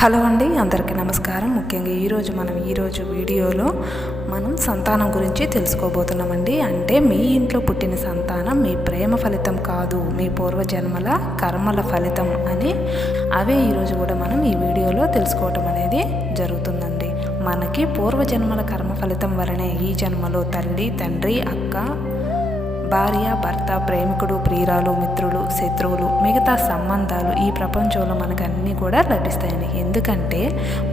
Hello అండి, అందరికీ నమస్కారం. ముఖ్యంగా ఈరోజు వీడియోలో మనం సంతానం గురించి తెలుసుకోబోతున్నామండి. అంటే మీ ఇంట్లో పుట్టిన సంతానం మీ ప్రేమ ఫలితం కాదు, మీ పూర్వజన్మల కర్మల ఫలితం అని అవే ఈరోజు కూడా మనం ఈ వీడియోలో తెలుసుకోవటం అనేది జరుగుతుందండి. మనకి పూర్వజన్మల కర్మ ఫలితం వలనే ఈ జన్మలో తల్లి, తండ్రి, అక్క, భార్య, భర్త, ప్రేమికుడు, ప్రియురాలు, మిత్రులు, శత్రువులు, మిగతా సంబంధాలు ఈ ప్రపంచంలో మనకు అన్నీ కూడా లభిస్తాయని. ఎందుకంటే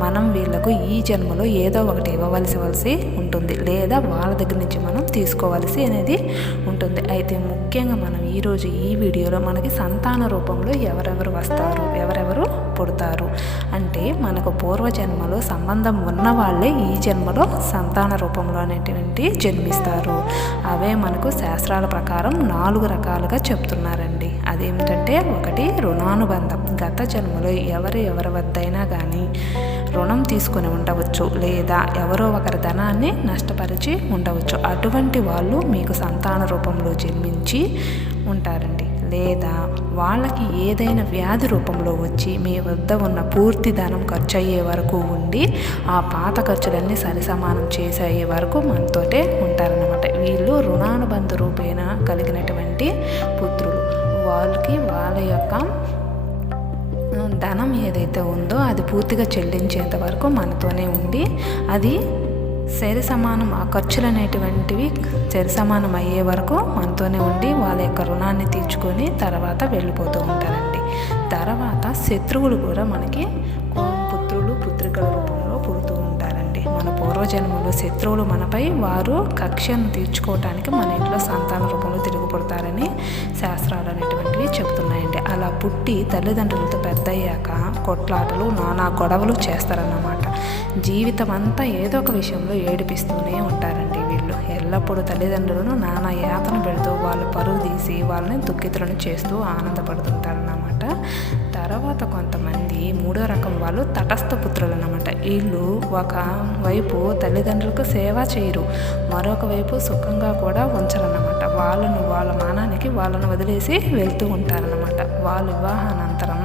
మనం వీళ్ళకు ఈ జన్మలో ఏదో ఒకటి ఇవ్వవలసి ఉంటుంది, లేదా వాళ్ళ దగ్గర నుంచి మనం తీసుకోవాల్సి అనేది ఉంటుంది. అయితే ముఖ్యంగా మనం ఈరోజు ఈ వీడియోలో మనకి సంతాన రూపంలో ఎవరెవరు వస్తారు, ఎవరెవరు పుడతారు అంటే మనకు పూర్వజన్మలో సంబంధం ఉన్న వాళ్ళే ఈ జన్మలో సంతాన రూపంలో అనేటువంటి జన్మిస్తారు. అవే మనకు శాస్త్రాల ప్రకారం 4 రకాలుగా చెప్తున్నారండి. అదేమిటంటే, 1 రుణానుబంధం. గత జన్మలో ఎవరి వద్దైనా కానీ రుణం తీసుకొని ఉండవచ్చు, లేదా ఎవరో ఒకరి ధనాన్ని నష్టపరిచి ఉండవచ్చు. అటువంటి వాళ్ళు మీకు సంతాన రూపంలో జన్మించి ఉంటారండి. లేదా వాళ్ళకి ఏదైనా వ్యాధి రూపంలో వచ్చి మీ వద్ద ఉన్న పూర్తి ధనం ఖర్చు అయ్యే వరకు ఉండి ఆ పాత ఖర్చులన్నీ సరిసమానం చేసే వరకు మనతోటే ఉంటారన్నమాట. వీళ్ళు రుణానుబంధ రూపేణ కలిగినటువంటి పుత్రులు. వాళ్ళ యొక్క ధనం ఏదైతే ఉందో అది పూర్తిగా చెల్లించేంత వరకు మనతోనే ఉండి, అది సరి సమానం, ఆ ఖర్చులు అనేటువంటివి సరి సమానం అయ్యే వరకు మనతోనే ఉండి వాళ్ళ యొక్క రుణాన్ని తీర్చుకొని తర్వాత వెళ్ళిపోతూ ఉంటారండి. తర్వాత శత్రువులు కూడా మనకి పుత్రులు, పుత్రికల రూపంలో పుడుతూ ఉంటారండి. మన పూర్వజన్మలో శత్రువులు మనపై వారు కక్షను తీర్చుకోవటానికి మన ఇంట్లో సంతాన రూపంలో తిరుగుపడతారని శాస్త్రాలు అనేటువంటివి చెప్తున్నాయండి. అలా పుట్టి తల్లిదండ్రులతో పెద్ద అయ్యాక కొట్లాటలు, నానా గొడవలు చేస్తారన్నమాట. జీవితం అంతా ఏదో ఒక విషయంలో ఏడిపిస్తూనే ఉంటారండి. వీళ్ళు ఎల్లప్పుడూ తల్లిదండ్రులను నానా యాతన పెడుతూ వాళ్ళ పరువు తీసి వాళ్ళని దుఃఖితులను చేస్తూ ఆనందపడుతుంటారన్నమాట. తర్వాత కొంతమంది 3వ రకం వాళ్ళు తటస్థ పుత్రులు అన్నమాట. వీళ్ళు ఒక వైపు తల్లిదండ్రులకు సేవ చేయరు, మరొక వైపు సుఖంగా కూడా ఉంచరన్నమాట. వాళ్ళ మానానికి వాళ్ళను వదిలేసి వెళ్తూ ఉంటారన్నమాట. వాళ్ళ వివాహానంతరం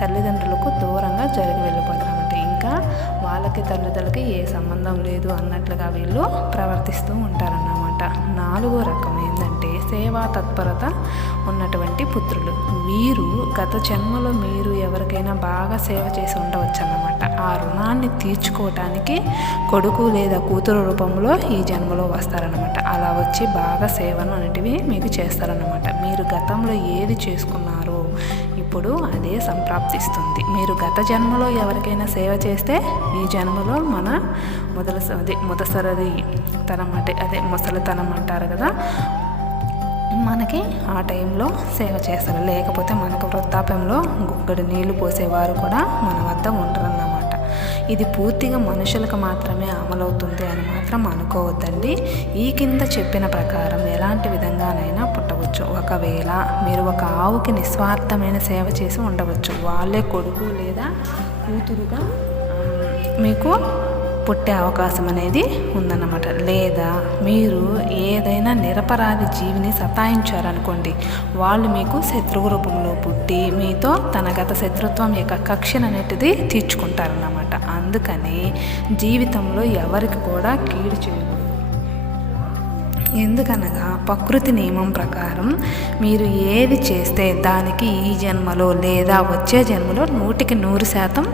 తల్లిదండ్రులకు దూరంగా జరిగి వెళ్ళిపోతారన్నమాట. ఇంకా వాళ్ళకి తల్లిదండ్రులకి ఏ సంబంధం లేదు అన్నట్లుగా వీళ్ళు ప్రవర్తిస్తూ ఉంటారన్నమాట. 4వ రకం ఏంటంటే సేవా తత్పరత ఉన్నటువంటి పుత్రులు. వీరు గత జన్మలో మీరు ఎవరికైనా బాగా సేవ చేసి ఉండవచ్చు అన్నమాట. ఆ రుణాన్ని తీర్చుకోవటానికి కొడుకు లేదా కూతురు రూపంలో ఈ జన్మలో వస్తారన్నమాట. అలా వచ్చి బాగా సేవను అనేటివి మీకు చేస్తారన్నమాట. మీరు గతంలో ఏది చేసుకున్నారో ఇప్పుడు అదే సంప్రాప్తిస్తుంది. మీరు గత జన్మలో ఎవరికైనా సేవ చేస్తే ఈ జన్మలో మన ముసలితనం అంటారు కదా, మనకి ఆ టైంలో సేవ చేస్తారు. లేకపోతే మనకు వృద్ధాప్యంలో గుక్కడి నీళ్లు పోసేవారు కూడా మన వద్ద ఉండరన్నమాట. ఇది పూర్తిగా మనుషులకు మాత్రమే అమలవుతుంది అని మాత్రం అనుకోవద్దండి. ఈ కింద చెప్పిన ప్రకారం ఎలాంటి విధంగానైనా పుట్టవచ్చు. ఒకవేళ మీరు ఒక ఆవుకి నిస్వార్థమైన సేవ చేసి ఉండవచ్చు, వాళ్ళే కొడుకు లేదా కూతురుగా మీకు పుట్టే అవకాశం అనేది ఉందన్నమాట. లేదా మీరు ఏదైనా నిరపరాధి జీవిని సతాయించారనుకోండి, వాళ్ళు మీకు శత్రువు రూపంలో పుట్టి మీతో తన గత శత్రుత్వం యొక్క కక్షను అనేటిది తీర్చుకుంటారన్నమాట. అందుకని జీవితంలో ఎవరికి కూడా కీడు చేయకూడదు. ఎందుకనగా ప్రకృతి నియమం ప్రకారం మీరు ఏది చేస్తే దానికి ఈ జన్మలో లేదా వచ్చే జన్మలో 100%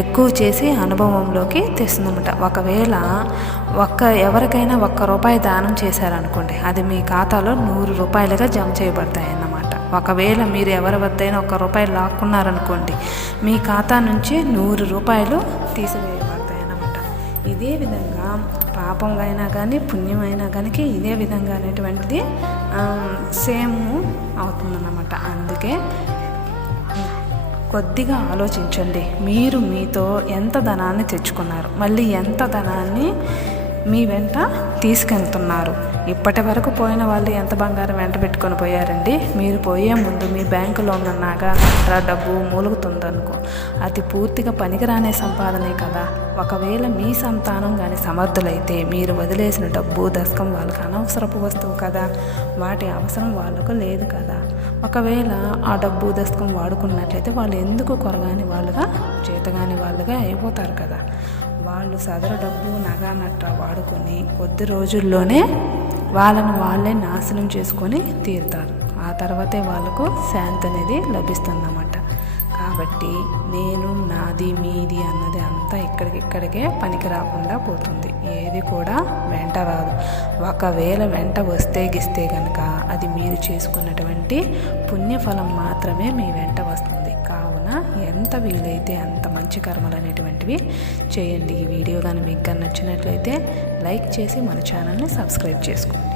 ఎక్కువ చేసి అనుభవంలోకి తెస్తుందన్నమాట. ఒకవేళ ఎవరికైనా ₹1 దానం చేశారనుకోండి, అది మీ ఖాతాలో ₹100గా జమ చేయబడతాయన్నమాట. ఒకవేళ మీరు ఎవరి వద్దైనా ₹1 లాక్కున్నారనుకోండి, మీ ఖాతా నుంచి ₹100 తీసివేయబడతాయన్నమాట. ఇదే విధంగా పాపం అయినా కానీ పుణ్యం అయినా కానీ ఇదే విధంగా అనేటువంటిది సేమ్ అవుతుందన్నమాట. అందుకే కొద్దిగా ఆలోచించండి. మీరు మీతో ఎంత ధనాన్ని తెచ్చుకున్నారు, మళ్ళీ ఎంత ధనాన్ని మీ వెంట తీసుకెళ్తున్నారు. ఇప్పటి వరకు పోయిన వాళ్ళు ఎంత బంగారం వెంట పెట్టుకొని పోయారండి. మీరు పోయే ముందు మీ బ్యాంకులో ఉన్న నగ డబ్బు మూలుగుతుందనుకో, అది పూర్తిగా పనికిరానే సంపాదనే కదా. ఒకవేళ మీ సంతానం కానీ సమర్థులైతే మీరు వదిలేసిన డబ్బు దశకం వాళ్ళకి అనవసరపు వస్తువు కదా, వాటి అవసరం వాళ్ళకు లేదు కదా. ఒకవేళ ఆ డబ్బు దశకం వాడుకున్నట్లయితే వాళ్ళు ఎందుకు కొరగాని వాళ్ళుగా చేతగాని వాళ్ళుగా అయిపోతారు కదా. వాళ్ళు సదరు డబ్బు నగ నట్ట వాడుకొని కొద్ది రోజుల్లోనే వాళ్ళే నాశనం చేసుకొని తీరుతారు. ఆ తర్వాతే వాళ్ళకు శాంతి అనేది లభిస్తుందన్నమాట. కాబట్టి నేను నాది మీది అన్నది అంతా ఇక్కడికే పనికి రాకుండా పోతుంది. ఏది కూడా వెంట రాదు. ఒకవేళ వెంట వస్తే గిస్తే కనుక అది మీరు చేసుకున్నటువంటి పుణ్యఫలం మాత్రమే మీ వెంట వస్తుంది. కావున ఎంత వీలైతే అంత మంచి కర్మలు అనేటువంటివి చేయండి. ఈ వీడియో కానీ మీకు నచ్చినట్లయితే లైక్ చేసి మన ఛానల్ని సబ్స్క్రైబ్ చేసుకోండి.